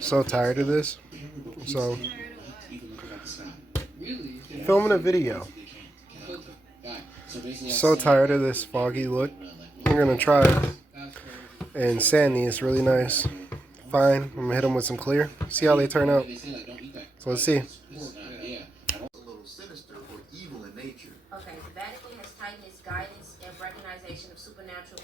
So tired of this. So filming a video. So tired of this foggy look. I'm gonna try it. And sandy is really nice. Fine. I'm gonna hit them with some clear. See how they turn out. So let's see. Okay, the Vatican has tightened its guidance and recognition of supernatural.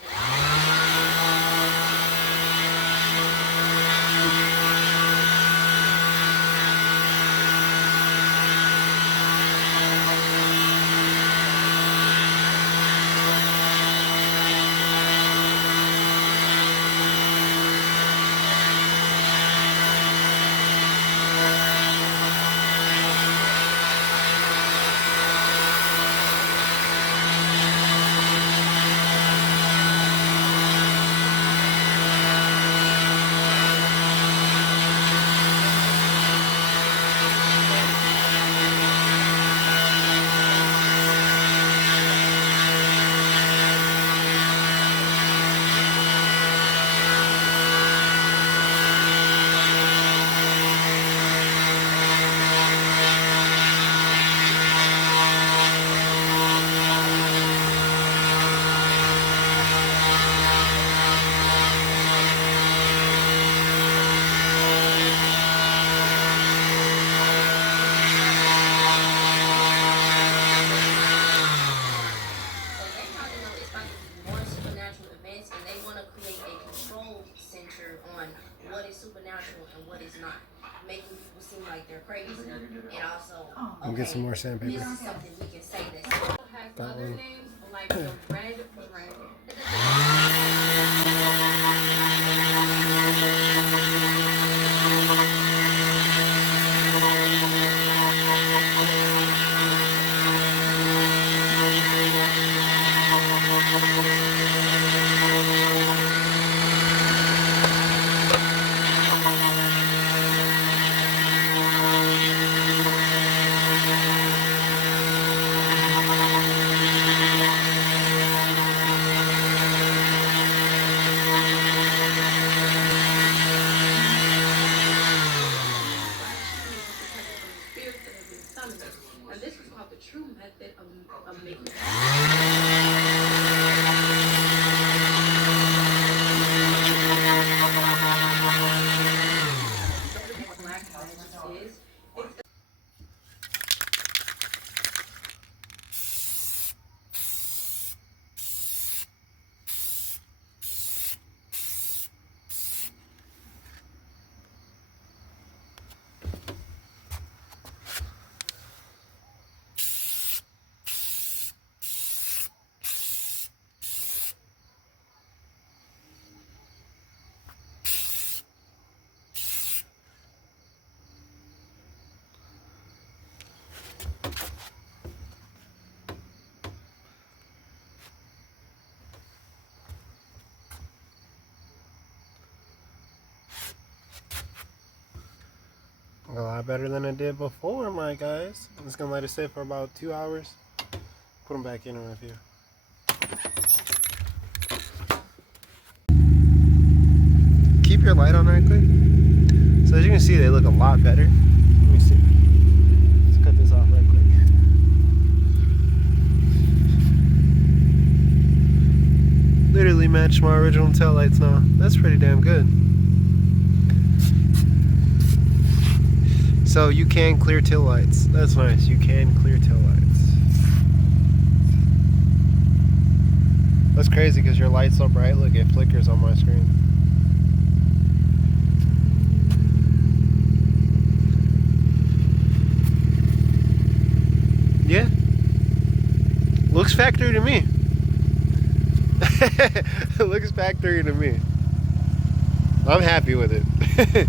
What is supernatural and what is not, making people seem like they're crazy, and also I'll get some more sandpaper. this is something we can say that's has other names like the red. And this is called the true method of making it. A lot better than it did before, my guys. I'm just gonna let it sit for about 2 hours. Put them back in a review. Keep your light on right quick. So as you can see, they look a lot better. Let me see. Let's cut this off right quick. Literally match my original tail lights now. That's pretty damn good. So you can clear tail lights. That's nice. You can clear tail lights. That's crazy because your light's so bright. Look, it flickers on my screen. Yeah. Looks factory to me. It looks factory to me. I'm happy with it.